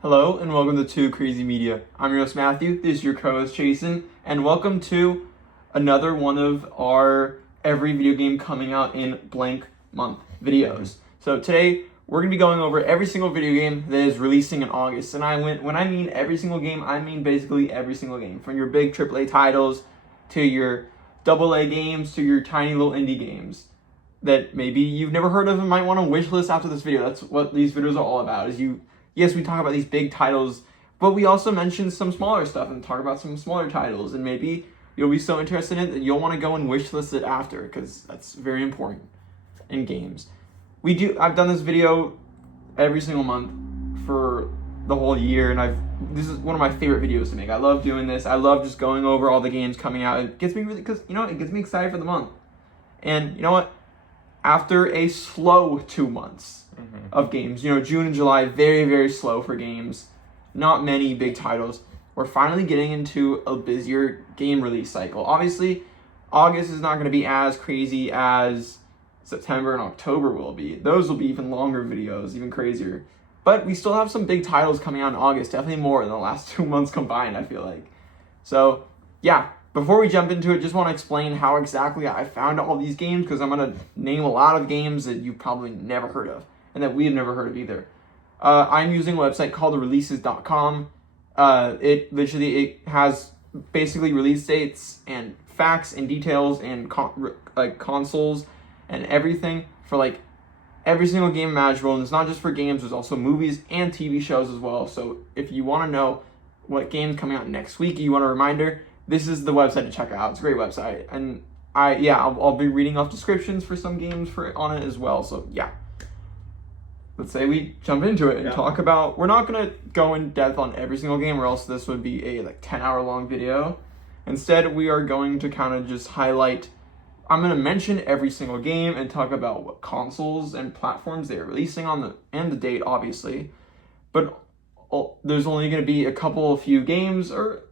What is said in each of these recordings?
Hello and welcome to 2CrazyMedia. I'm your host Matthew, this is your co-host Jason, and welcome to another one of our every video game coming out in blank month videos. So today we're going to be going over every single video game that is releasing in August. And when I mean every single game, I mean basically every single game. From your big AAA titles to your AA games to your tiny little indie games that maybe you've never heard of and might want to wishlist after this video. That's what these videos are all about. Yes, we talk about these big titles, but we also mention some smaller stuff and talk about some smaller titles, and maybe you'll be so interested in it that you'll want to go and wishlist it after, because that's very important in games. I've done this video every single month for the whole year, and this is one of my favorite videos to make. I love doing this. I love just going over all the games coming out. It gets me because it gets me excited for the month. And you know what? After a slow 2 months of games, June and July, very, very slow for games. Not many big titles. We're finally getting into a busier game release cycle. Obviously, August is not going to be as crazy as September and October will be. Those will be even longer videos, even crazier. But we still have some big titles coming out in August, definitely more than the last 2 months combined, I feel like. So, yeah. Before we jump into it, just want to explain how exactly I found all these games, because I'm going to name a lot of games that you've probably never heard of, and that we have never heard of either. I'm using a website called releases.com. It has basically release dates and facts and details and consoles and everything for every single game imaginable. And it's not just for games, there's also movies and TV shows as well. So if you want to know what game's coming out next week, you want a reminder, this is the website to check out. It's a great website. And I'll be reading off descriptions for some games on it as well. So yeah, let's say we jump into it and talk about, we're not going to go in depth on every single game, or else this would be a 10-hour long video. Instead, we are going to kind of just highlight, I'm going to mention every single game and talk about what consoles and platforms they're releasing on and the date, obviously. But there's only going to be a few games, or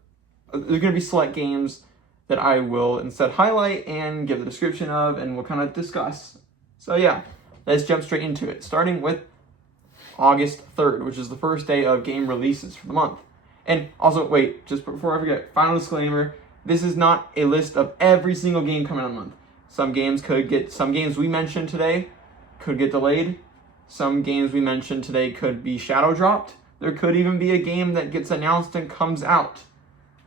there's going to be select games that I will instead highlight and give the description of, and we'll kind of discuss. So yeah, let's jump straight into it, starting with August 3rd, which is the first day of game releases for the month. And also, wait, just before I forget, final disclaimer, this is not a list of every single game coming out in the month. Some games we mentioned today could get delayed. Some games we mentioned today could be shadow dropped. There could even be a game that gets announced and comes out.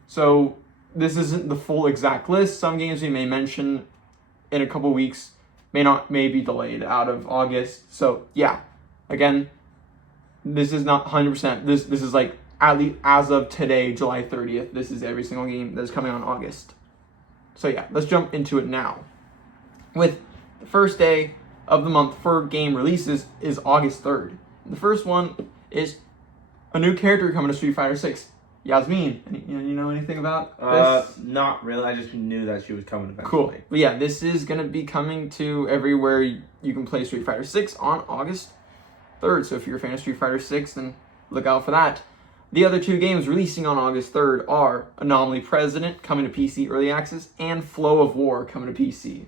So this isn't the full exact list. Some games we may mention in a couple weeks may be delayed out of August. So yeah, again, this is not 100%. This is at least as of today, July 30th. This is every single game that's coming on August. So yeah, let's jump into it now. With the first day of the month for game releases is August 3rd. The first one is a new character coming to Street Fighter 6. Yasmin, you know anything about this? Not really. I just knew that she was coming eventually. Cool. But yeah, this is going to be coming to everywhere you can play Street Fighter 6 on August 3rd. So if you're a fan of Street Fighter 6, then look out for that. The other two games releasing on August 3rd are Anomaly President coming to PC Early Access and Flow of War coming to PC.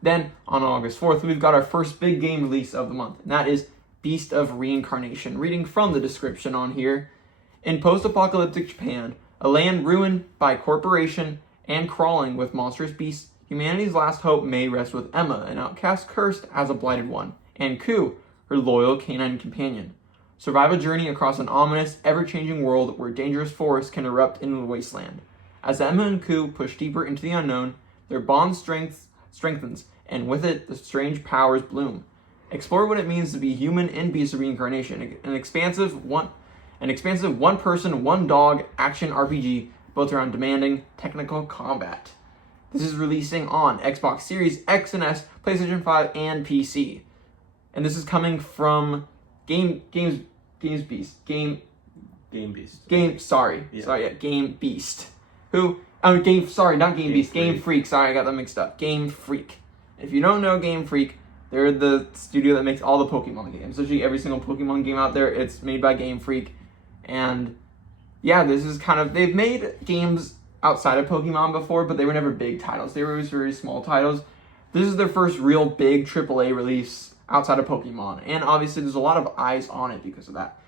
Then on August 4th, we've got our first big game release of the month, and that is Beast of Reincarnation. Reading from the description on here, in post-apocalyptic Japan, a land ruined by corporation and crawling with monstrous beasts, humanity's last hope may rest with Emma, an outcast cursed as a blighted one, and Ku, her loyal canine companion. Survive a journey across an ominous, ever-changing world where dangerous forests can erupt into the wasteland. As Emma and Ku push deeper into the unknown, their bond strengthens, and with it, the strange powers bloom. Explore what it means to be human in Beast of Reincarnation, an expansive one-person, one-dog action RPG built around demanding technical combat. This is releasing on Xbox Series X and S, PlayStation 5, and PC. And this is coming from Game Beast. Game Beast. Game Freak. Sorry, I got that mixed up. Game Freak. If you don't know Game Freak, they're the studio that makes all the Pokemon games. Literally every single Pokemon game out there, it's made by Game Freak. And yeah, this is they've made games outside of Pokemon before, but they were never big titles. They were always very small titles. This is their first real big AAA release outside of Pokemon. And obviously there's a lot of eyes on it because of that.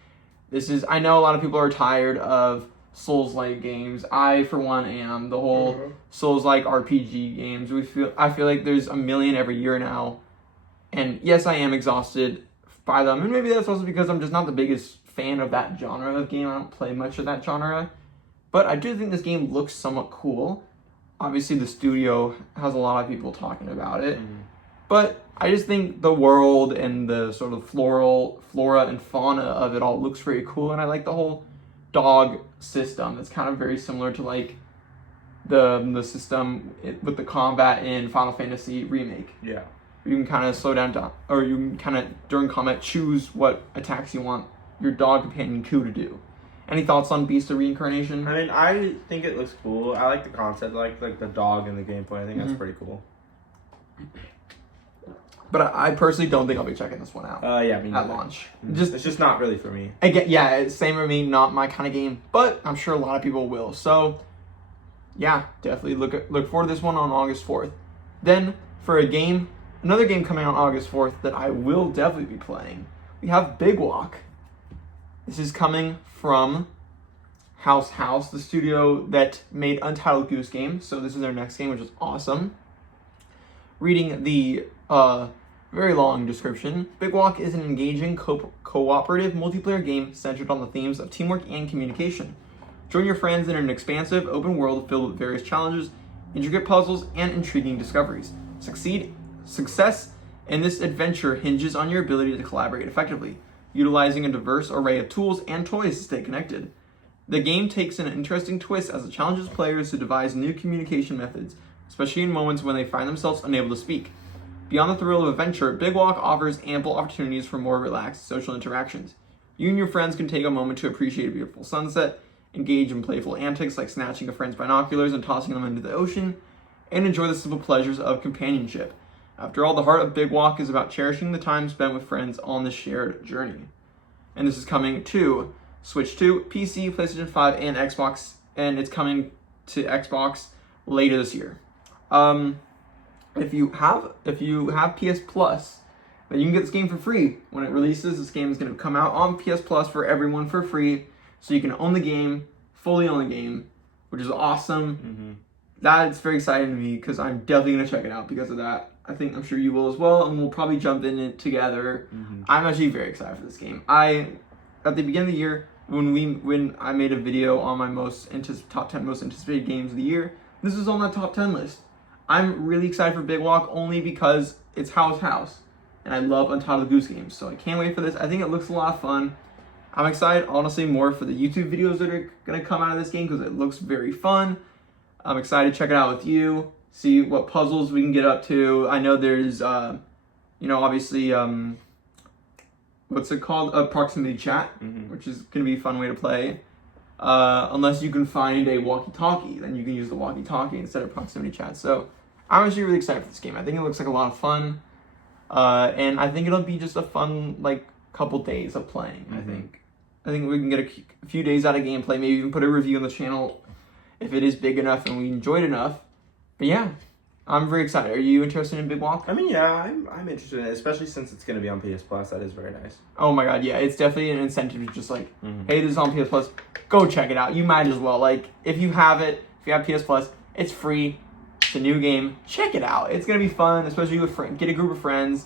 I know a lot of people are tired of Souls-like games. I, for one, am. The whole Souls-like RPG games. I feel like there's a million every year now. And yes, I am exhausted by them. And maybe that's also because I'm just not the biggest fan of that genre of game. I don't play much of that genre. But I do think this game looks somewhat cool. Obviously, the studio has a lot of people talking about it. But I just think the world and the sort of flora and fauna of it all looks very cool. And I like the whole dog system. It's kind of very similar to like the system with the combat in Final Fantasy Remake. Yeah. You can kind of slow down, or you can kind of, during combat, choose what attacks you want your dog companion Q to do. Any thoughts on Beast of Reincarnation? I mean, I think it looks cool. I like the concept, like the dog and the gameplay. I think that's pretty cool. But I personally don't think I'll be checking this one out. Yeah, me neither. At launch. It's just not really for me. Again, yeah, same for me, not my kind of game, but I'm sure a lot of people will. So, yeah, definitely look forward to this one on August 4th. Then, for another game coming out on August 4th that I will definitely be playing, we have Big Walk. This is coming from House, the studio that made Untitled Goose Game. So this is their next game, which is awesome. Reading the very long description, Big Walk is an engaging cooperative multiplayer game centered on the themes of teamwork and communication. Join your friends in an expansive open world filled with various challenges, intricate puzzles, and intriguing discoveries. Success in this adventure hinges on your ability to collaborate effectively, utilizing a diverse array of tools and toys to stay connected. The game takes an interesting twist as it challenges players to devise new communication methods, especially in moments when they find themselves unable to speak. Beyond the thrill of adventure, Big Walk offers ample opportunities for more relaxed social interactions. You and your friends can take a moment to appreciate a beautiful sunset, engage in playful antics like snatching a friend's binoculars and tossing them into the ocean, and enjoy the simple pleasures of companionship. After all, the heart of Big Walk is about cherishing the time spent with friends on the shared journey. And this is coming to Switch 2, PC, PlayStation 5, and Xbox, and it's coming to Xbox later this year. If you have PS Plus, then you can get this game for free. When it releases, this game is going to come out on PS Plus for everyone for free, so you can own the game, fully own the game, which is awesome. That's very exciting to me because I'm definitely going to check it out because of that. I'm sure you will as well, and we'll probably jump in it together. I'm actually very excited for this game. At the beginning of the year, when I made a video on my top 10 most anticipated games of the year, this is on my top 10 list. I'm really excited for Big Walk only because it's House, and I love Untitled Goose Games, so I can't wait for this. I think it looks a lot of fun. I'm excited, honestly, more for the YouTube videos that are going to come out of this game because it looks very fun. I'm excited to check it out with you, see what puzzles we can get up to. I know there's, obviously, what's it called? Proximity chat, which is going to be a fun way to play. Unless you can find a walkie-talkie, then you can use the walkie-talkie instead of proximity chat. So I'm actually really excited for this game. I think it looks like a lot of fun. And I think it'll be just a fun, couple days of playing, I think. I think we can get a few days out of gameplay, maybe even put a review on the channel if it is big enough and we enjoyed enough. But yeah, I'm very excited. Are you interested in Big Walk? I mean, yeah, I'm interested in it, especially since it's going to be on PS Plus. That is very nice. Oh my god, yeah, it's definitely an incentive to just hey, this is on PS Plus, go check it out. You might as well. If you have it, if you have PS Plus, it's free. It's a new game. Check it out. It's going to be fun, especially with friends. Get a group of friends,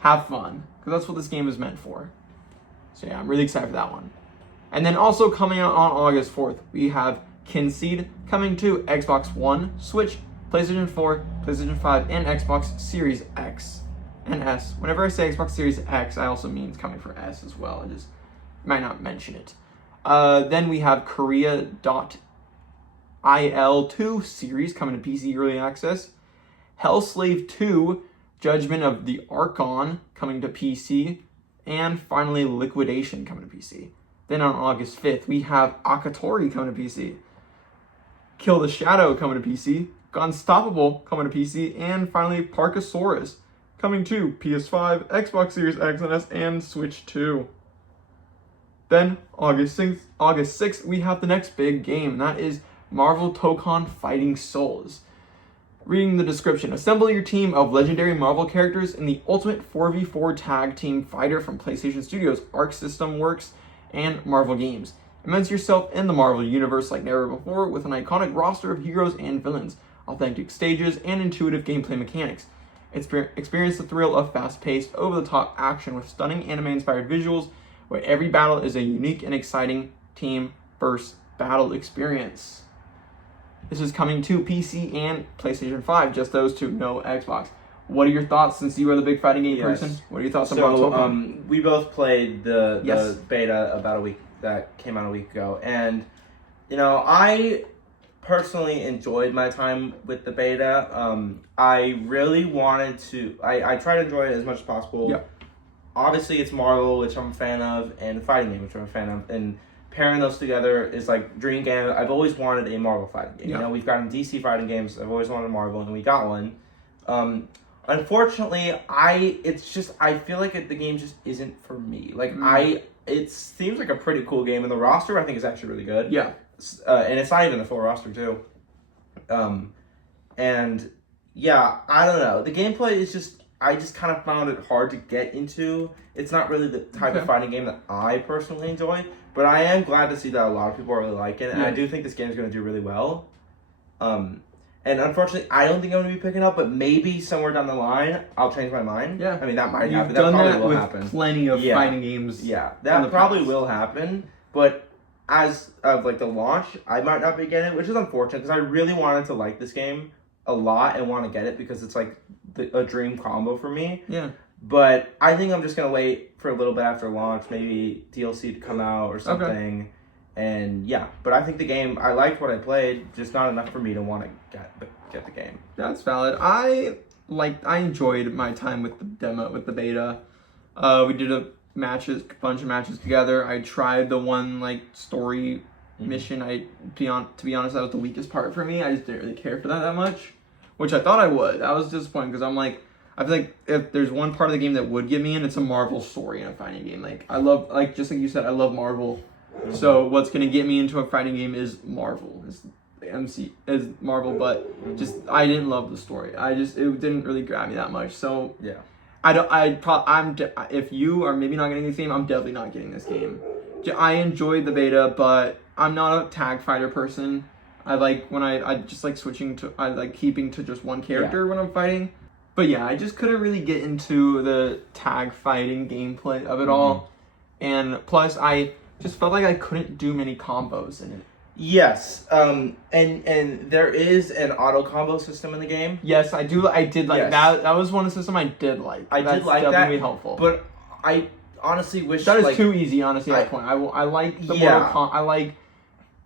have fun, because that's what this game is meant for. So yeah, I'm really excited for that one. And then also coming out on August 4th, we have Kinseed coming to Xbox One, Switch, PlayStation 4, PlayStation 5, and Xbox Series X and S. Whenever I say Xbox Series X, I also mean it's coming for S as well. I just might not mention it. Then we have Korea.il2 series coming to PC Early Access. Hellslave 2, Judgment of the Archon coming to PC. And finally, Liquidation coming to PC. Then on August 5th, we have Akatori coming to PC. Kill the Shadow coming to PC. Unstoppable coming to PC. And finally, Parkasaurus coming to PS5, Xbox Series X and S, and Switch 2. Then, August 6th, we have the next big game. That is Marvel Tokon Fighting Souls. Reading the description, assemble your team of legendary Marvel characters in the ultimate 4v4 tag team fighter from PlayStation Studios' Arc System Works and Marvel games. Immerse yourself in the Marvel universe like never before with an iconic roster of heroes and villains, authentic stages, and intuitive gameplay mechanics. Experience the thrill of fast-paced, over-the-top action with stunning anime-inspired visuals, where every battle is a unique and exciting team-first battle experience. This is coming to PC and PlayStation 5, just those two, no Xbox. What are your thoughts, since you are the big fighting game person? What are your thoughts about Tokon? We both played the beta about a week, that came out a week ago, and, you know, I personally enjoyed my time with the beta. I really wanted to, I try to enjoy it as much as possible. Yep. Obviously, it's Marvel, which I'm a fan of, and fighting game, which I'm a fan of, and pairing those together is like dream game. I've always wanted a Marvel fighting game. Yep. You know, we've gotten DC fighting games. I've always wanted a Marvel, and we got one. Unfortunately, I feel like the game just isn't for me. Like, it seems like a pretty cool game, and the roster I think is actually really good. Yeah. And it's not even the full roster too. And yeah, I don't know. The gameplay is just, I just kind of found it hard to get into. It's not really the type of fighting game that I personally enjoy, but I am glad to see that a lot of people are really liking it, and I do think this game is going to do really well. And unfortunately, I don't think I'm going to be picking up, but maybe somewhere down the line, I'll change my mind. Yeah. I mean, that might You've happen. That done probably that will with happen. plenty of fighting games. Yeah, that probably will happen, but as of like the launch, I might not be getting it, which is unfortunate because I really wanted to like this game a lot and want to get it because it's like a dream combo for me. Yeah. But I think I'm just going to wait for a little bit after launch, maybe DLC to come out or something. Okay. And yeah, but I think the game, I liked what I played, just not enough for me to want to get the game. That's valid. I enjoyed my time with the demo, with the beta. We did a bunch of matches together. I tried the one like story mission. To be honest, that was the weakest part for me. I just didn't really care for that much, which I thought I would. I was disappointed because I'm like, I feel like if there's one part of the game that would get me in, it's a Marvel story in a fighting game. Like, I love, like, just like you said, I love Marvel. So what's gonna get me into a fighting game is Marvel. Is Marvel, but just I didn't love the story. It didn't really grab me that much. So yeah, if you are maybe not getting this game, I'm definitely not getting this game. I enjoyed the beta, but I'm not a tag fighter person. I like when I just like switching to, I like keeping to just one character when I'm fighting. But yeah, I just couldn't really get into the tag fighting gameplay of it all. And plus, I just felt like I couldn't do many combos in it. Yes, and there is an auto combo system in the game. Yes, I did like that. That was one system I did like. That's definitely helpful. But I honestly wish that is too easy. Honestly, at that point, I like the I like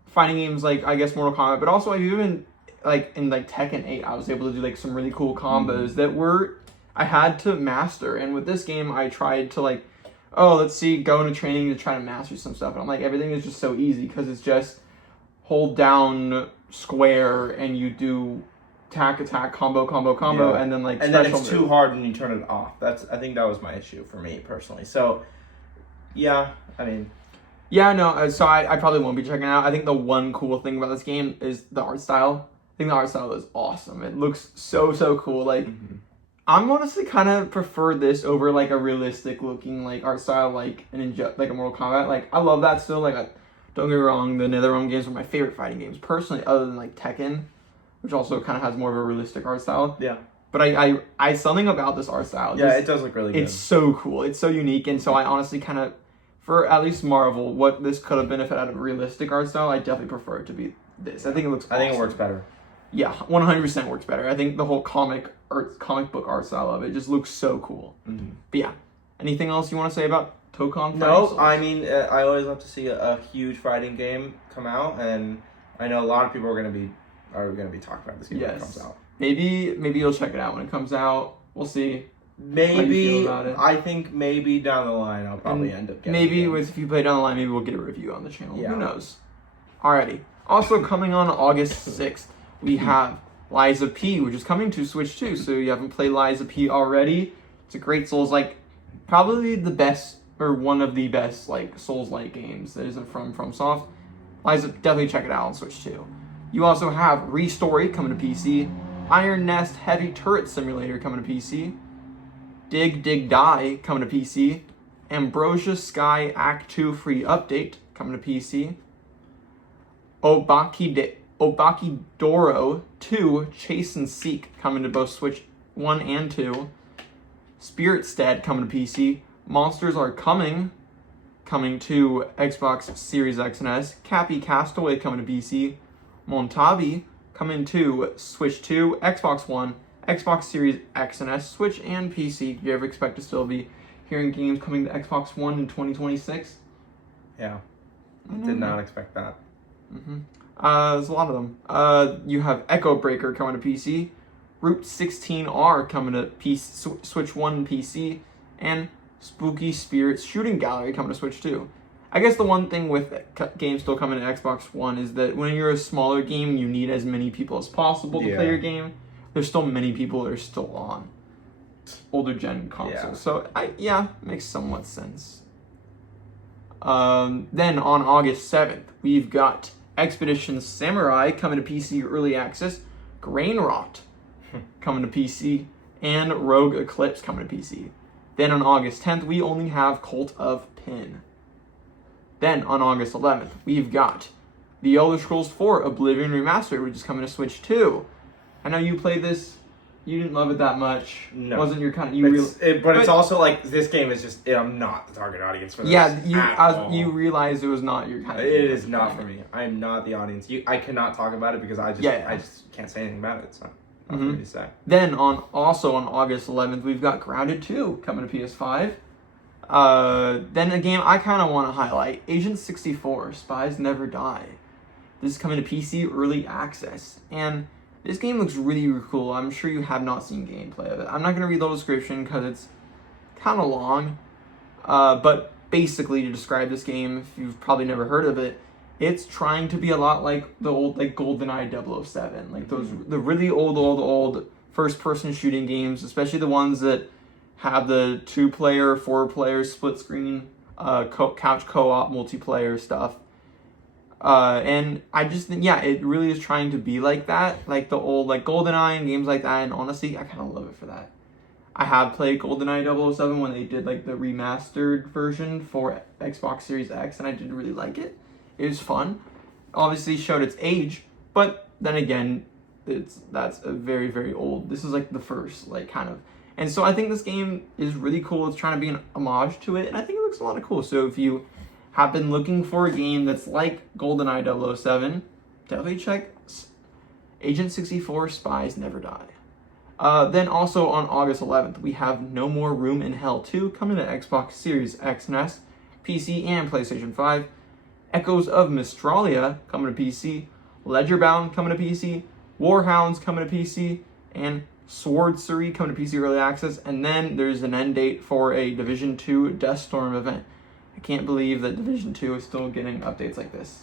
fighting games like I guess Mortal Kombat, but also like even like in like Tekken 8, I was able to do like some really cool combos that I had to master. And with this game, I tried to like, go into training to try to master some stuff. And I'm like, everything is just so easy because it's just hold down square and you do attack, combo, and then like and then it's too hard when you turn it off. I think that was my issue for me personally. So yeah, I mean, so I probably won't be checking it out. I think the one cool thing about this game is the art style. I think the art style is awesome. It looks so cool. Like I'm honestly kind of prefer this over like a realistic looking like art style like like a Mortal Kombat. Like I love that still. Like don't get me wrong, the NetherRealm games are my favorite fighting games personally, other than like Tekken, which also kind of has more of a realistic art style. Yeah. But I something about this art style. Yeah, it does look really good. It's so cool. It's so unique, and so I honestly kind of, for at least Marvel, what this could have been if it had a realistic art style, I definitely prefer it to be this. I think it looks awesome. I think it works better. Yeah, 100% works better. I think the whole comic book art style of it just looks so cool. But yeah, anything else you want to say about Tokon? No, I mean, I always love to see a huge fighting game come out, and I know a lot of people are gonna be talking about this game when it comes out. Maybe you'll check it out when it comes out. We'll see. Maybe I think maybe down the line I'll probably end up getting if you play down the line, maybe we'll get a review on the channel. Yeah. Who knows? Alrighty. Also coming on August 6th, we have Lies of P, which is coming to Switch too. So you haven't played Lies of P already, it's a great Souls-like, probably the best or one of the best like Souls-like games that isn't from FromSoft. Definitely check it out on Switch too. You also have Restory coming to PC, Iron Nest Heavy Turret Simulator coming to PC, Dig Die coming to PC, Ambrosia Sky Act 2 free update coming to PC. Obakidoro 2 Chase and Seek coming to both Switch 1 and 2. Spiritstead coming to PC. Monsters Are Coming to Xbox Series X and S. Cappy Castaway coming to PC. Montavi coming to Switch 2, Xbox One, Xbox Series X and S, Switch, and PC. Do you ever expect to still be hearing games coming to Xbox One in 2026? Yeah. Did not expect that. There's a lot of them. You have Echo Breaker coming to PC, Route 16R coming to PC, Switch 1 and PC, and Spooky Spirits Shooting Gallery coming to Switch 2. I guess the one thing with games still coming to Xbox One is that when you're a smaller game, you need as many people as possible to play your game. There's still many people that are still on older gen consoles. So, makes somewhat sense. Then on August 7th, we've got Expedition Samurai coming to PC Early Access, Grainrot coming to PC, and Rogue Eclipse coming to PC. Then on August 10th, we only have Cult of Pin. Then on August 11th, we've got The Elder Scrolls 4 Oblivion Remastered, which is coming to Switch 2. I know you played this. You didn't love it that much. No. Wasn't your kind of... But it's also like, this game is just... I'm not the target audience for this. You realized it was not your kind of... It is not for me. I'm not the audience. I cannot talk about it because I just can't say anything about it. It's not for me to say. Then also on August 11th, we've got Grounded 2 coming to PS5. Then a game I kind of want to highlight, Agent 64, Spies Never Die. This is coming to PC Early Access, and this game looks really, really cool. I'm sure you have not seen gameplay of it. I'm not going to read the whole description because it's kind of long, but basically to describe this game, if you've probably never heard of it, it's trying to be a lot like the old GoldenEye 007, like the really old first-person shooting games, especially the ones that have the 2-player, 4-player split screen, couch co-op multiplayer stuff. And I just think, it really is trying to be like that, like the old GoldenEye and games like that. And honestly, I kind of love it for that. I have played GoldenEye 007 when they did the remastered version for Xbox Series X, and I did really like it. It was fun. Obviously showed its age, but then again, that's a very, very old. This is the first kind of. And so I think this game is really cool. It's trying to be an homage to it, and I think it looks a lot of cool. So if you have been looking for a game that's like GoldenEye 007, definitely check Agent 64 Spies Never Die. Then also on August 11th, we have No More Room in Hell 2 coming to Xbox Series X and S, PC, and PlayStation 5. Echoes of Mistralia coming to PC. Ledgerbound coming to PC. Warhounds coming to PC. And Swordsary coming to PC Early Access. And then there's an end date for a Division 2 Deathstorm event. I can't believe that Division 2 is still getting updates like this.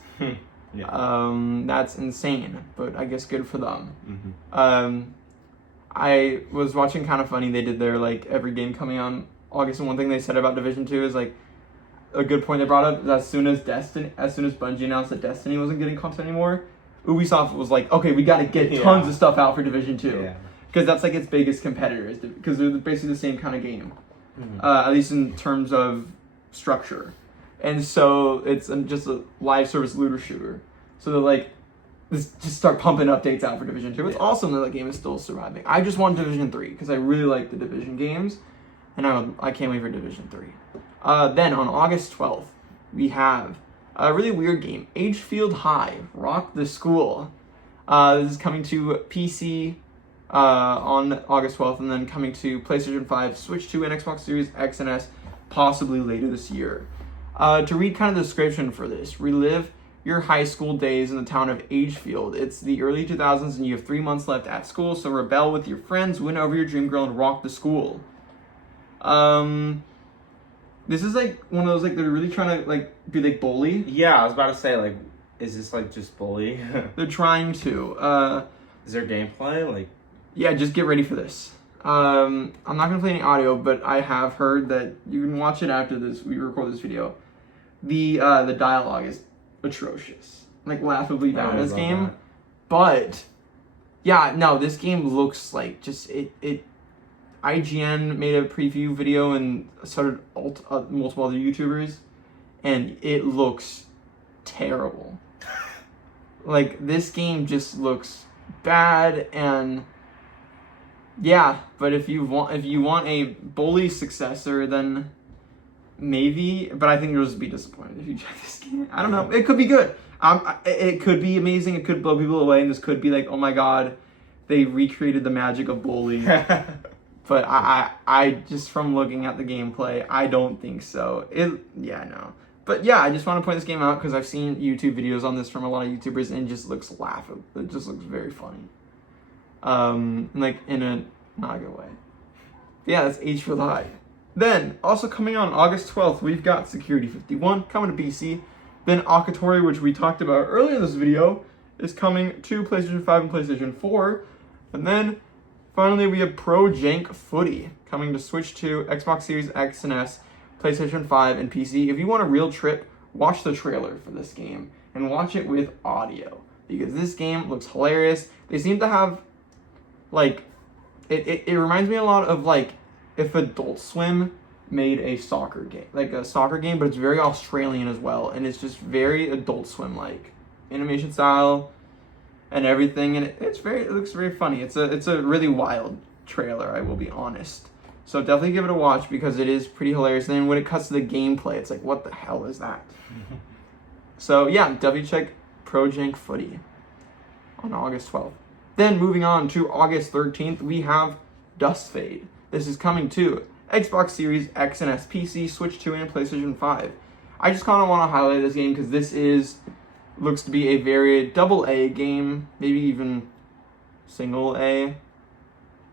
That's insane, but I guess good for them. I was watching KindaFunny. They did their every game coming on August, and one thing they said about Division 2 is a good point they brought up is as soon as Bungie announced that Destiny wasn't getting content anymore, Ubisoft was like, okay, we got to get tons of stuff out for Division 2. Because that's its biggest competitors, because they're basically the same kind of game, at least in terms of structure. And so it's just a live service looter shooter. So they're just start pumping updates out for Division 2. It's awesome that the game is still surviving. I just want Division 3 because I really like the Division games, and I can't wait for Division 3. Then on August 12th, we have a really weird game, Agefield High, Rock the School. This is coming to PC on August 12th, and then coming to PlayStation 5, Switch 2, and Xbox Series X and S, possibly later this year. To read kind of the description for this, relive your high school days in the town of Agefield. It's the early 2000s, and you have 3 months left at school, so rebel with your friends, win over your dream girl, and rock the school. This is one of those they're really trying to be Bully. Yeah, I was about to say is this just Bully? They're trying to. Is there gameplay? Yeah, just get ready for this. I'm not gonna play any audio, but I have heard that you can watch it after we record this video. The dialogue is atrocious, laughably bad in this game. That. But yeah, no, this game looks IGN made a preview video and started multiple other YouTubers, and it looks terrible. Like, this game just looks bad, and yeah, but if you want a Bully successor, then maybe, but I think you'll just be disappointed if you try this game. I don't know. It could be good. It could be amazing. It could blow people away, and this could be like, oh my god, they recreated the magic of Bully. But I just from looking at the gameplay, I don't think so. No. But yeah, I just want to point this game out because I've seen YouTube videos on this from a lot of YouTubers, and it just looks laughable. It just looks very funny. Like in a not a good way. But yeah, that's H for the High. Then, also coming on August 12th, we've got Security 51 coming to PC. Then Akatori, which we talked about earlier in this video, is coming to PlayStation 5 and PlayStation 4. And then, finally, we have Pro Jank Footy coming to Switch 2, Xbox Series X and S, PlayStation 5, and PC. If you want a real trip, watch the trailer for this game, and watch it with audio, because this game looks hilarious. They seem to have, like, it reminds me a lot of, like, if Adult Swim made a soccer game, like a soccer game, but it's very Australian as well, and it's just very Adult Swim-like animation style and everything, and it looks very funny. It's a really wild trailer, I will be honest. So definitely give it a watch because it is pretty hilarious. And then when it cuts to the gameplay, it's like, what the hell is that? So yeah, definitely check Pro Jank Footy on August 12th. Then moving on to August 13th, we have Dust Fade. This is coming to Xbox Series X and S, PC, Switch 2, and PlayStation 5. I just kind of want to highlight this game because this looks to be a very double-A game, maybe even single A,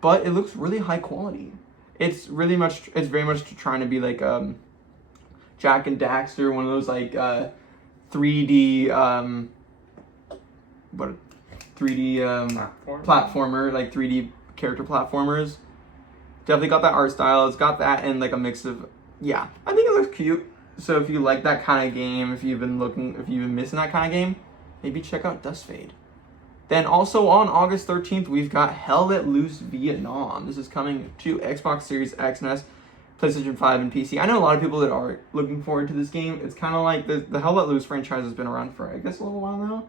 but it looks really high quality. It's very much trying to be like Jack and Daxter, one of those like 3D platformer, like 3D character platformers. Definitely got that art style. It's got that and like a mix of, yeah, I think it looks cute. So if you like that kind of game, if you've been missing that kind of game, maybe check out Dust Fade. Then also on August 13th, we've got Hell Let Loose Vietnam. This is coming to Xbox Series X and S, PlayStation 5, and PC. I know a lot of people that are looking forward to this game. It's kind of like the Hell Let Loose franchise has been around for, I guess, a little while now.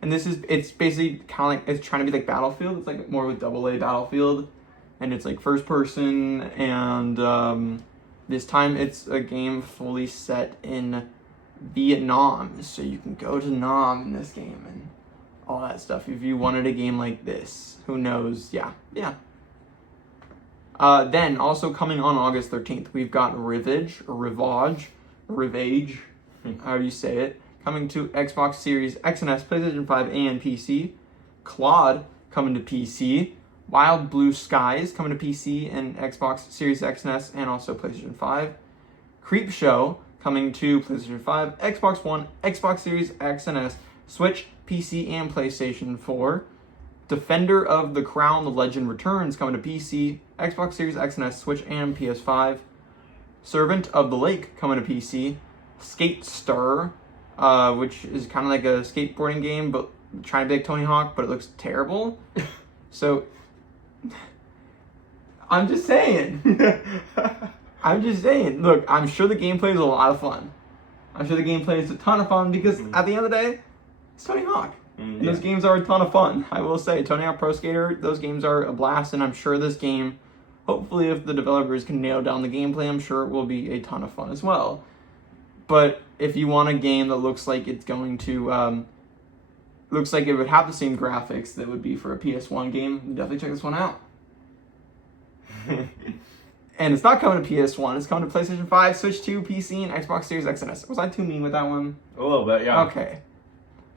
And it's basically kind of like, it's trying to be like Battlefield. It's like more of a double-A Battlefield. And it's like first person, and this time it's a game fully set in Vietnam. So you can go to Nam in this game and all that stuff. If you wanted a game like this, who knows? Yeah. Then also coming on August 13th, we've got Rivage, however you say it, coming to Xbox Series X and S, PlayStation 5, and PC. Claude coming to PC. Wild Blue Skies coming to PC and Xbox Series X and S, and also PlayStation 5. Creep Show coming to PlayStation 5, Xbox One, Xbox Series X and S, Switch, PC, and PlayStation 4. Defender of the Crown, The Legend Returns coming to PC, Xbox Series X and S, Switch, and PS5. Servant of the Lake coming to PC. Skate Stir, which is kind of like a skateboarding game, but trying to be like Tony Hawk, but it looks terrible. So I'm just saying. Look, I'm sure the gameplay is a lot of fun. I'm sure the gameplay is a ton of fun because at the end of the day, it's Tony Hawk. And those games are a ton of fun. I will say, Tony Hawk Pro Skater, those games are a blast, and I'm sure this game, hopefully if the developers can nail down the gameplay, I'm sure it will be a ton of fun as well. But if you want a game that looks like it's going to, looks like it would have the same graphics that would be for a PS1 game, definitely check this one out. And it's not coming to PS1, it's coming to PlayStation 5, Switch 2, PC, and Xbox Series X and S. Was I too mean with that one? A little bit, yeah. Okay.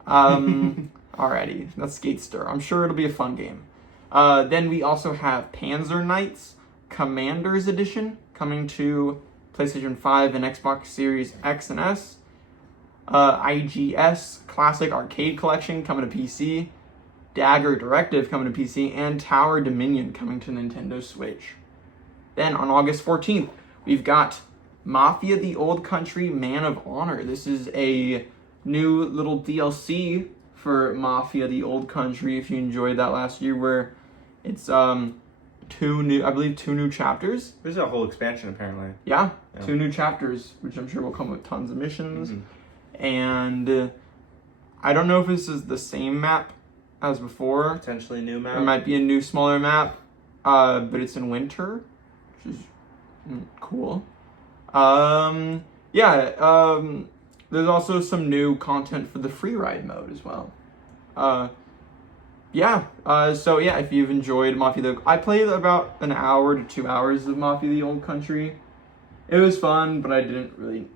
Alrighty, that's Skate Stir. I'm sure it'll be a fun game. Then we also have Panzer Knights Commander's Edition coming to PlayStation 5 and Xbox Series X and S. IGS Classic Arcade Collection coming to PC. Dagger Directive coming to PC. And Tower Dominion coming to Nintendo Switch. Then on August 14th, we've got Mafia the Old Country Man of Honor. This is a new little DLC for Mafia the Old Country, if you enjoyed that last year, where it's 2 two new chapters. There's a whole expansion apparently. Yeah, 2 new chapters, which I'm sure will come with tons of missions. And I don't know if this is the same map as before. Potentially new map. It might be a new, smaller map, but it's in winter, which is cool. There's also some new content for the free ride mode as well. If you've enjoyed Mafia I played about an hour to 2 hours of Mafia the Old Country. It was fun, but I didn't really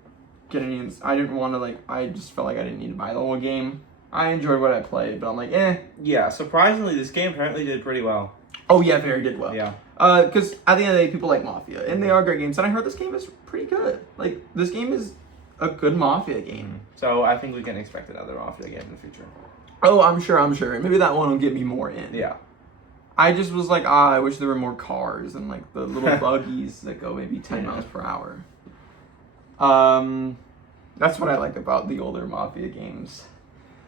get any. I didn't want to I just felt like I didn't need to buy the whole game. I enjoyed what I played, but I'm like, eh. Yeah, surprisingly, this game apparently did pretty well. Oh yeah, very did well. Yeah. Because at the end of the day, people like Mafia, and they are great games. And I heard this game is pretty good. Like, this game is a good Mafia game. So I think we can expect another Mafia game in the future. Oh, I'm sure. Maybe that one will get me more in. Yeah. I just was like, I wish there were more cars and like the little buggies that go maybe 10 miles per hour. That's what I like about the older Mafia games.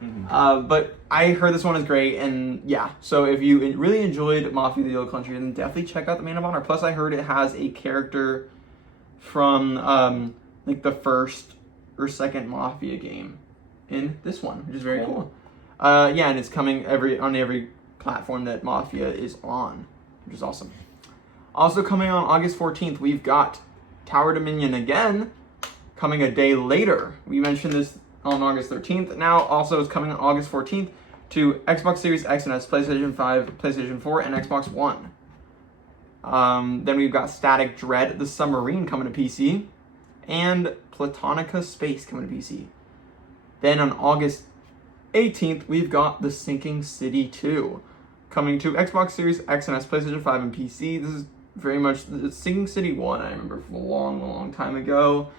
But I heard this one is great, and yeah, so if you really enjoyed Mafia the Old Country, then definitely check out the Main of Honor. Plus, I heard it has a character from the first or second Mafia game in this one, which is very cool. And it's coming on every platform that Mafia is on, which is awesome. Also coming on August 14th, we've got Tower Dominion again, coming a day later. We mentioned this on August 13th. Now, also, it's coming on August 14th to Xbox Series X and S, PlayStation 5, PlayStation 4, and Xbox One. Then we've got Static Dread, the Submarine, coming to PC, and Platonica Space coming to PC. Then on August 18th, we've got The Sinking City 2, coming to Xbox Series X and S, PlayStation 5, and PC. This is very much the Sinking City 1, I remember from a long, long time ago.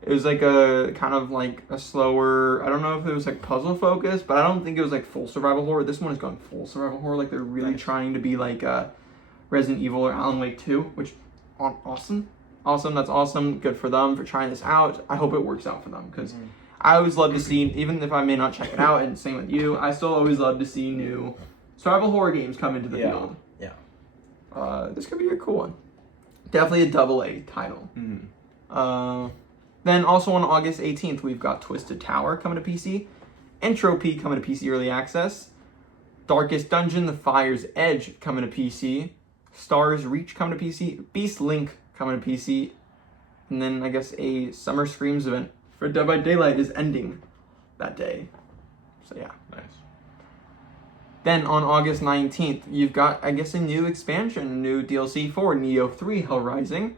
It was like a kind of like a slower, I don't know if it was like puzzle focused, but I don't think it was like full survival horror. This one is going full survival horror. Like they're really trying to be like Resident Evil or Alan Wake 2, which awesome. That's awesome. Good for them for trying this out. I hope it works out for them because I always love to see, even if I may not check it out, and same with you, I still always love to see new survival horror games come into the field. Yeah. This could be a cool one. Definitely a AA title. Then also on August 18th, we've got Twisted Tower coming to PC, Entropy coming to PC Early Access, Darkest Dungeon, The Fire's Edge coming to PC, Stars Reach coming to PC, Beast Link coming to PC, and then I guess a Summer Screams event for Dead by Daylight is ending that day. So yeah. Nice. Then on August 19th, you've got, I guess, a new expansion, a new DLC for Neo 3 Hell Rising.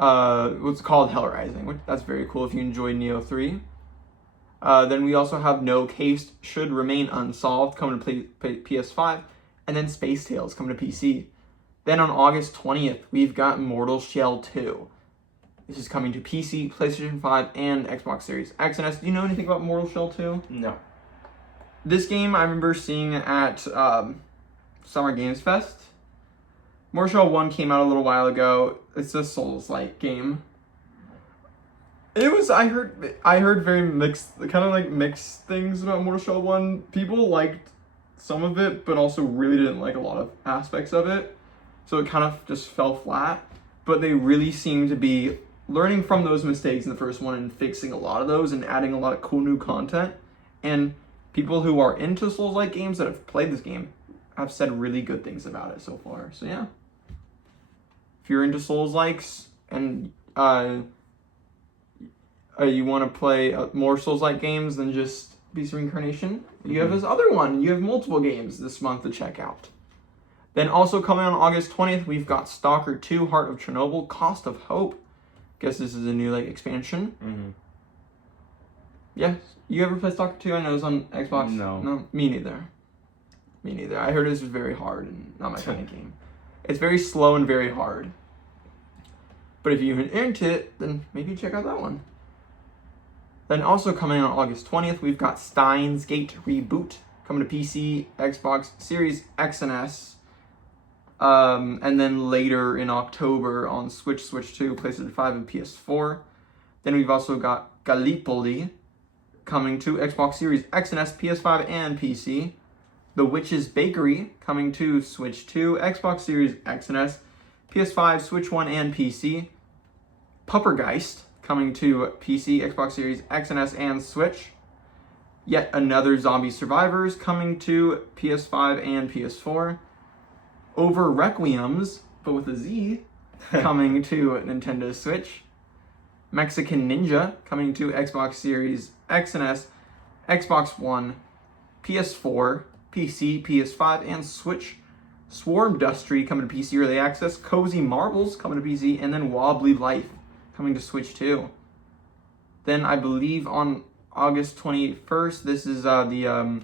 What's called Hell Rising, which that's very cool if you enjoy Neo 3. Then we also have No Case Should Remain Unsolved coming to PS5, and then Space Tales coming to PC. Then on August 20th, we've got Mortal Shell 2. This is coming to PC, PlayStation 5, and Xbox Series X and S. Do you know anything about Mortal Shell 2? No. This game I remember seeing at Summer Games Fest. Mortal Shell 1 came out a little while ago. It's a Souls-like game. It was, I heard very mixed things about Mortal Shell 1. People liked some of it, but also really didn't like a lot of aspects of it. So it kind of just fell flat. But they really seem to be learning from those mistakes in the first one and fixing a lot of those and adding a lot of cool new content. And people who are into Souls-like games that have played this game have said really good things about it so far. So yeah. If you're into Souls-likes and you want to play more Souls-like games than just Beast of Reincarnation, you have this other one. You have multiple games this month to check out. Then also coming on August 20th, we've got Stalker 2, Heart of Chernobyl, Cost of Hope. Guess this is a new expansion. Yeah, you ever play Stalker 2? I know it's on Xbox. No, me neither. I heard this was very hard and not my kind of game. It's very slow and very hard. But if you're into it, then maybe check out that one. Then also coming on August 20th, we've got Steins Gate Reboot coming to PC, Xbox Series X and S. And then later in October on Switch 2, PlayStation 5, and PS4. Then we've also got Gallipoli coming to Xbox Series X and S, PS5, and PC. The Witch's Bakery coming to Switch 2, Xbox Series X and S, PS5, Switch 1, and PC. Puppergeist coming to PC, Xbox Series X and S, and Switch. Yet Another Zombie Survivors coming to PS5 and PS4. Over Requiems, but with a Z, coming to Nintendo Switch. Mexican Ninja coming to Xbox Series X and S, Xbox One, PS4, PC, PS5, and Switch. Swarm Dustry coming to PC Early Access. Cozy Marbles coming to PC, and then Wobbly Life coming to Switch 2. Then I believe on August 21st, this is the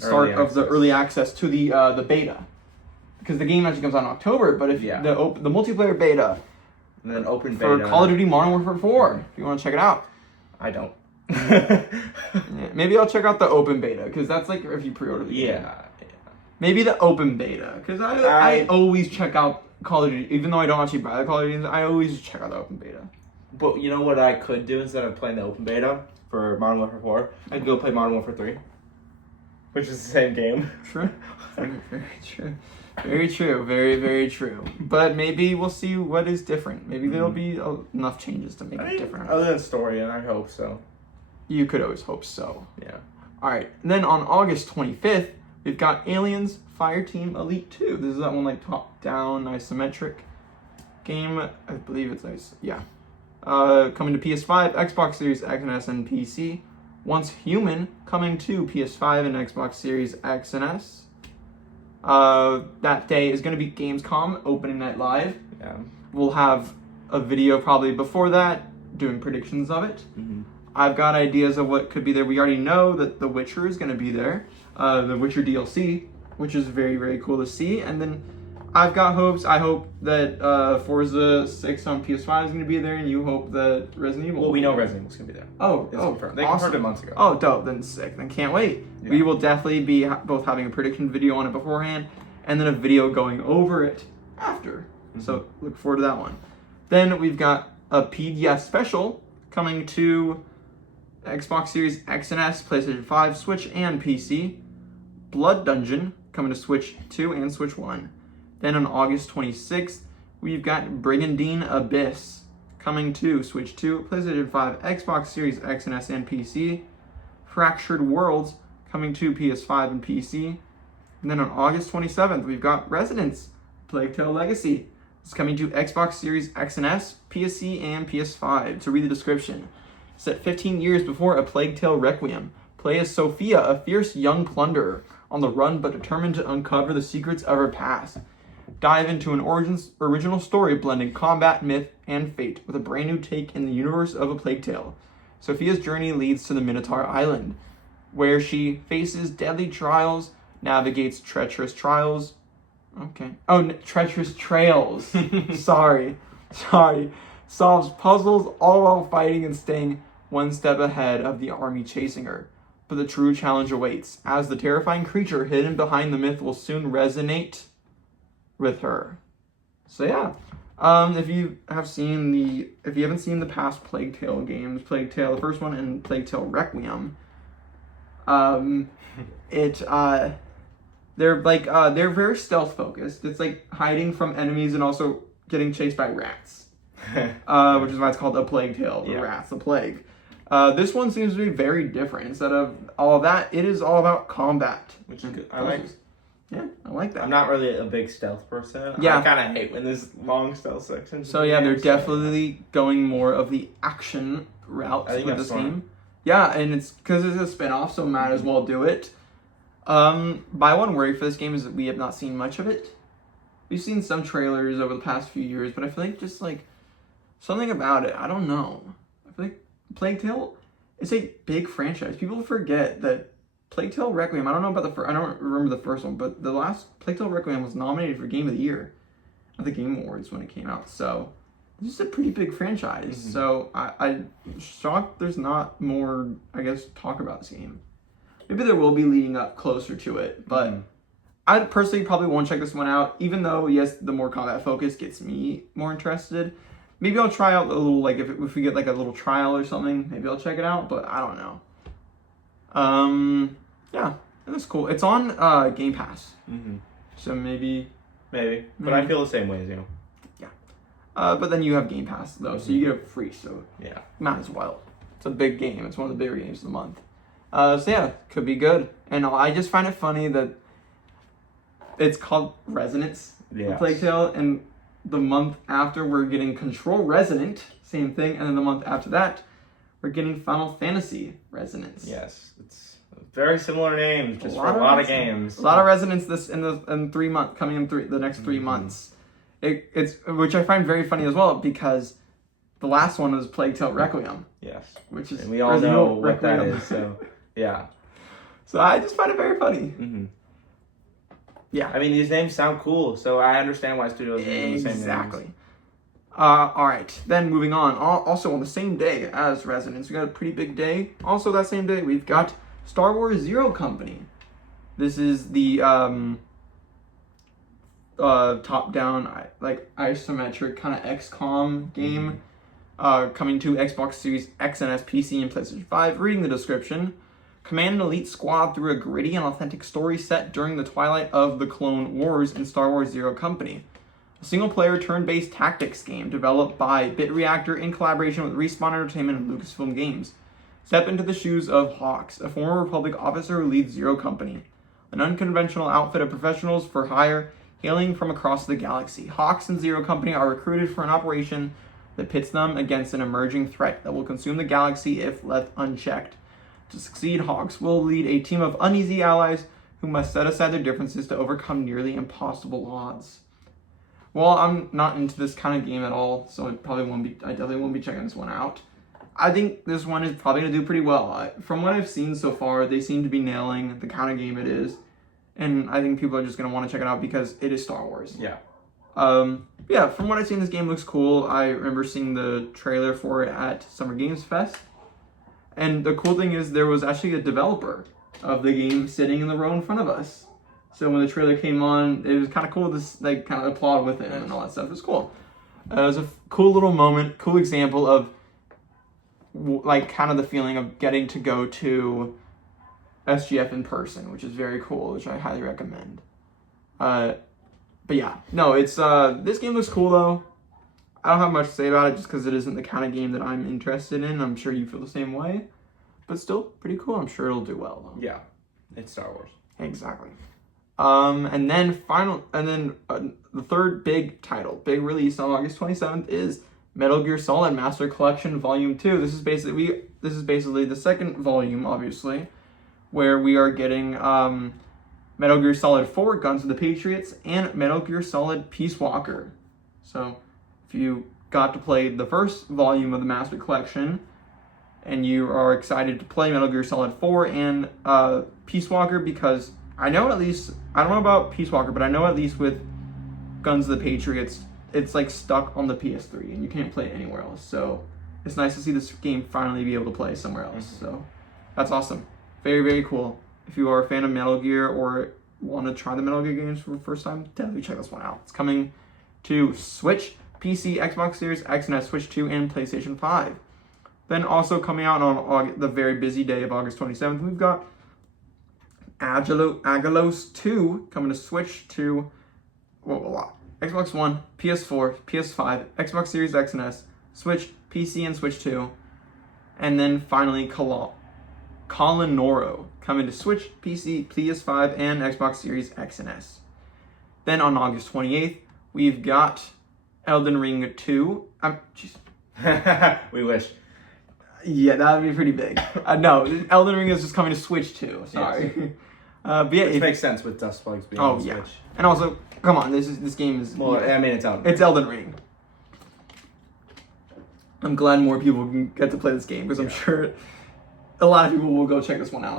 start of the early access to the beta, because the game actually comes out in October. But if the multiplayer beta, and then open beta for Call of Duty Modern Warfare 4, if you want to check it out. I don't. Yeah, maybe I'll check out the open beta, because that's like if you pre-order the game. Yeah. Maybe the open beta, because I always check out Call of Duty, even though I don't actually buy the Call of Duty games. I always check out the open beta. But you know what I could do instead of playing the open beta for Modern Warfare 4? I could go play Modern Warfare 3, which is the same game. True. Very true. Very true. Very, very true. But maybe we'll see what is different. Maybe there'll be enough changes to make it different. Other than story, and I hope so. You could always hope so. Yeah. All right. And then on August 25th, we've got Aliens Fireteam Elite 2. This is that one like top-down isometric game. I believe it's nice. Yeah. Coming to PS5, Xbox Series X and S, and PC. Once Human coming to PS5 and Xbox Series X and S. That day is going to be Gamescom opening night live. Yeah. We'll have a video probably before that doing predictions of it. Mm-hmm. I've got ideas of what could be there. We already know that The Witcher is going to be there. The Witcher DLC, which is very, very cool to see. And then I've got hopes. I hope that Forza 6 on PS5 is going to be there, and you hope that Resident Evil. Well, we know Resident Evil's going to be there. Oh, confirmed. They awesome. confirmed it months ago. Oh, dope. Then sick. Then can't wait. Yeah. We will definitely be both having a prediction video on it beforehand, and then a video going over it after. Mm-hmm. So look forward to that one. Then we've got a PDS special coming to Xbox Series X and S, PlayStation 5, Switch, and PC. Blood Dungeon coming to Switch 2 and Switch 1. Then on August 26th, we've got Brigandine Abyss coming to Switch 2, PlayStation 5, Xbox Series X and S, and PC. Fractured Worlds coming to PS5 and PC. And then on August 27th, we've got Resonance, Plague Tale Legacy. It's coming to Xbox Series X and S, PSC, and PS5. To read the description, set 15 years before A Plague Tale Requiem. Play as Sophia, a fierce young plunderer, on the run but determined to uncover the secrets of her past. Dive into an original story blending combat, myth, and fate with a brand new take in the universe of A Plague Tale. Sophia's journey leads to the Minotaur Island, where she faces deadly trials, navigates treacherous trials. Okay. Oh, treacherous trails. Sorry. Solves puzzles, all while fighting and staying one step ahead of the army chasing her. But the true challenge awaits, as the terrifying creature hidden behind the myth will soon resonate with her. So yeah, if you haven't seen the past Plague Tale games, Plague Tale the first one and Plague Tale Requiem, they're very stealth focused. It's like hiding from enemies and also getting chased by rats, which is why it's called A Plague Tale. The rats, the plague. This one seems to be very different. Instead of all of that, it is all about combat, which is good. Yeah, I like that. I'm not really a big stealth person. Yeah. I kind of hate when there's long stealth sections. So yeah, they're definitely going more of the action route with this game. Yeah, and it's because it's a spin-off, so might as well do it. My one worry for this game is that we have not seen much of it. We've seen some trailers over the past few years, but I feel like just like something about it, I don't know. I feel like Plague Tale, it's a big franchise. People forget that Plague Tale Requiem, I don't know about I don't remember the first one, but the last Plague Tale Requiem was nominated for Game of the Year at the Game Awards when it came out. So this is a pretty big franchise. Mm-hmm. So I'm shocked there's not more, I guess, talk about this game. Maybe there will be leading up closer to it, but I personally probably won't check this one out, even though, yes, the more combat focus gets me more interested. Maybe I'll try out a little, like, if we get, like, a little trial or something, maybe I'll check it out, but I don't know. Yeah. That's cool. It's on Game Pass. Mm-hmm. So maybe. But I feel the same way as you. Yeah. But then you have Game Pass, though, so you get it free, so yeah, might as well. It's a big game. It's one of the bigger games of the month. So yeah, could be good. And I just find it funny that it's called Resonance, Plague Tale, and the month after we're getting Control Resonant, same thing, and then the month after that, we're getting Final Fantasy Resonance. Yes, it's very similar names, just for a lot of games. A lot of Resonance in 3 months, coming in the next 3 months. It's which I find very funny as well, because the last one was Plague Tale Requiem. Yes. Which is, and we all know what that is, so yeah. So I just find it very funny. Mm-hmm. Yeah. I mean, these names sound cool, so I understand why studios are using the same names. Exactly. All right. Then moving on. Also on the same day as Resonance, we got a pretty big day. Also that same day, we've got Star Wars Zero Company. This is the top-down, like isometric kind of XCOM game, coming to Xbox Series X and S, PC, and PlayStation 5. Reading the description. Command an elite squad through a gritty and authentic story set during the twilight of the Clone Wars in Star Wars Zero Company. A single-player turn-based tactics game developed by BitReactor in collaboration with Respawn Entertainment and Lucasfilm Games. Step into the shoes of Hawks, a former Republic officer who leads Zero Company, an unconventional outfit of professionals for hire hailing from across the galaxy. Hawks and Zero Company are recruited for an operation that pits them against an emerging threat that will consume the galaxy if left unchecked. To succeed, Hawks will lead a team of uneasy allies who must set aside their differences to overcome nearly impossible odds. Well, I'm not into this kind of game at all, so I definitely won't be checking this one out. I think this one is probably going to do pretty well. From what I've seen so far, they seem to be nailing the kind of game it is. And I think people are just going to want to check it out because it is Star Wars. Yeah. Yeah, from what I've seen, this game looks cool. I remember seeing the trailer for it at Summer Games Fest. And the cool thing is there was actually a developer of the game sitting in the row in front of us. So when the trailer came on, it was kind of cool to kind of applaud with him and all that stuff. It was cool. It was a cool little moment, cool example of kind of the feeling of getting to go to SGF in person, which is very cool, which I highly recommend. But yeah, no, it's this game looks cool though. I don't have much to say about it just because it isn't the kind of game that I'm interested in. I'm sure you feel the same way, but still pretty cool. I'm sure it'll do well though. Yeah, it's Star Wars. Exactly. And then the third big release on August 27th is Metal Gear Solid Master Collection Volume 2. This is basically the second volume, obviously, where we are getting Metal Gear Solid 4 Guns of the Patriots and Metal Gear Solid Peace Walker. So if you got to play the first volume of the Master Collection and you are excited to play Metal Gear Solid 4 and Peace Walker, because I don't know about Peace Walker, but I know at least with Guns of the Patriots, it's like stuck on the PS3 and you can't play it anywhere else. So it's nice to see this game finally be able to play somewhere else. Mm-hmm. So that's awesome. Very, very cool. If you are a fan of Metal Gear or want to try the Metal Gear games for the first time, definitely check this one out. It's coming to Switch, PC, Xbox Series X and S, Switch 2, and PlayStation 5. Then also coming out on the very busy day of August 27th, we've got Agalos 2 coming to Switch to Xbox One, PS4, PS5, Xbox Series X and S, Switch, PC, and Switch 2. And then finally, Colinoro coming to Switch, PC, PS5, and Xbox Series X and S. Then on August 28th, we've got Elden Ring 2. We wish. Yeah, that would be pretty big. No, Elden Ring is just coming to Switch 2. Sorry. Yes. But yeah, it makes sense with Dust Bugs being on Switch. And also, come on, this game is. Well, I mean, it's Elden Ring. It's Elden Ring. I'm glad more people can get to play this game because I'm sure a lot of people will go check this one out.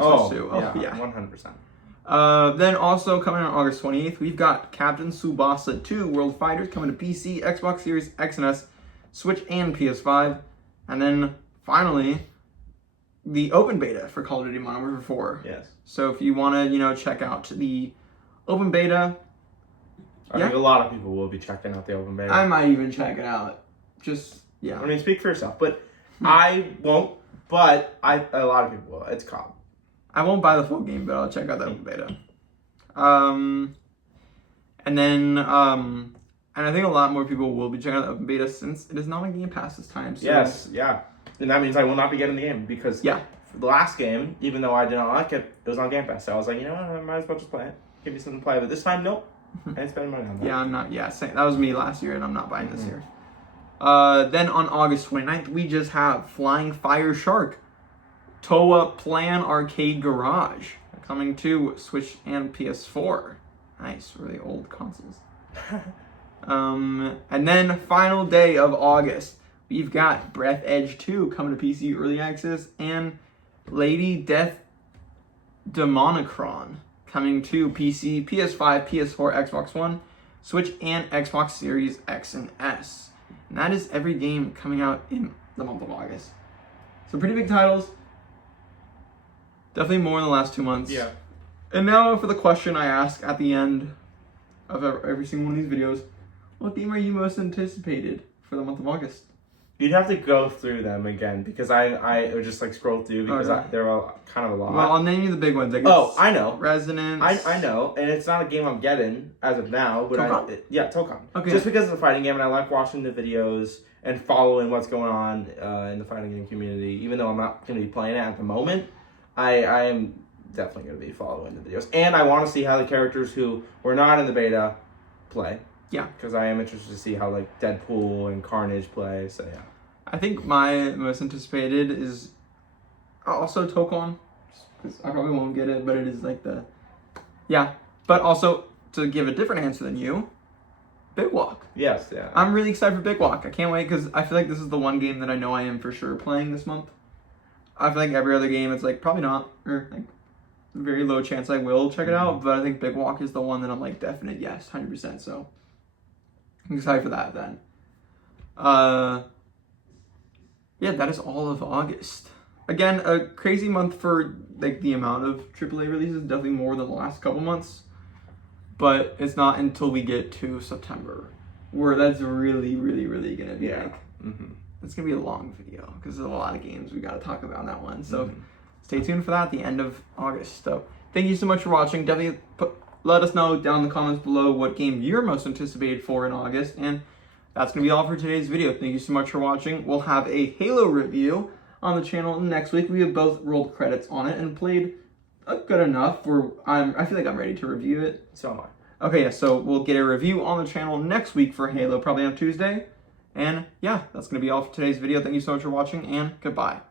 Yeah, 100%. Then also coming on August 28th, we've got Captain Tsubasa 2 World Fighters coming to PC, Xbox Series X and S, Switch, and PS5. And then finally, the open beta for Call of Duty Modern Warfare 4. Yes. So if you want to, check out the open beta. I think a lot of people will be checking out the open beta. I might even check it out. I mean, speak for yourself. But I won't. But a lot of people will. It's COD. I won't buy the full game, but I'll check out the open beta. And then, and I think a lot more people will be checking out the open beta since it is not on Game Pass this time. So. Yes, yeah. And that means I will not be getting the game because yeah. The last game, even though I did not like it, it was on Game Pass. So I was like, you know what, I might as well just play it. Give me something to play. But this time, nope. I ain't spending money on that. Yeah, I'm not. Yeah, same. That was me last year, and I'm not buying this year. Then on August 29th, we just have Flying Fire Shark, Toa Plan Arcade Garage, coming to Switch and PS4. Nice, really old consoles. And then final day of August, we've got Breath Edge 2 coming to PC Early Access, and Lady Death Demonicron coming to PC, PS5, PS4, Xbox One, Switch, and Xbox Series X and S. And that is every game coming out in the month of August. So pretty big titles. Definitely more in the last 2 months. Yeah. And now for the question I ask at the end of every single one of these videos. What game are you most anticipated for the month of August? You'd have to go through them again because I would just like scroll through because there are kind of a lot. Well, I'll name you the big ones. I know. Resonance. I know, and it's not a game I'm getting as of now. But Tokon. Okay. Just because it's a fighting game, and I like watching the videos and following what's going on in the fighting game community. Even though I'm not going to be playing it at the moment, I am definitely going to be following the videos, and I want to see how the characters who were not in the beta play. Yeah. Because I am interested to see how like Deadpool and Carnage play. So yeah. I think my most anticipated is also Tokon. Because I probably won't get it, but it is like the... Yeah. But also, to give a different answer than you, Big Walk. Yes, yeah. I'm really excited for Big Walk. I can't wait because I feel like this is the one game that I know I am for sure playing this month. I feel like every other game, it's like probably not, or like very low chance I will check it out. But I think Big Walk is the one that I'm like definite yes, 100%. So I'm excited for that then. Yeah, that is all of August. Again, a crazy month for like the amount of AAA releases, definitely more than the last couple months. But it's not until we get to September where that's really, really, really gonna be like. It's gonna be a long video because there's a lot of games we gotta talk about on that one. So stay tuned for that at the end of August. So thank you so much for watching. Definitely let us know down in the comments below what game you're most anticipated for in August. And that's going to be all for today's video. Thank you so much for watching. We'll have a Halo review on the channel next week. We have both rolled credits on it and played good enough where I feel like I'm ready to review it. So am I. Okay, yeah, so we'll get a review on the channel next week for Halo, probably on Tuesday. And yeah, that's going to be all for today's video. Thank you so much for watching, and goodbye.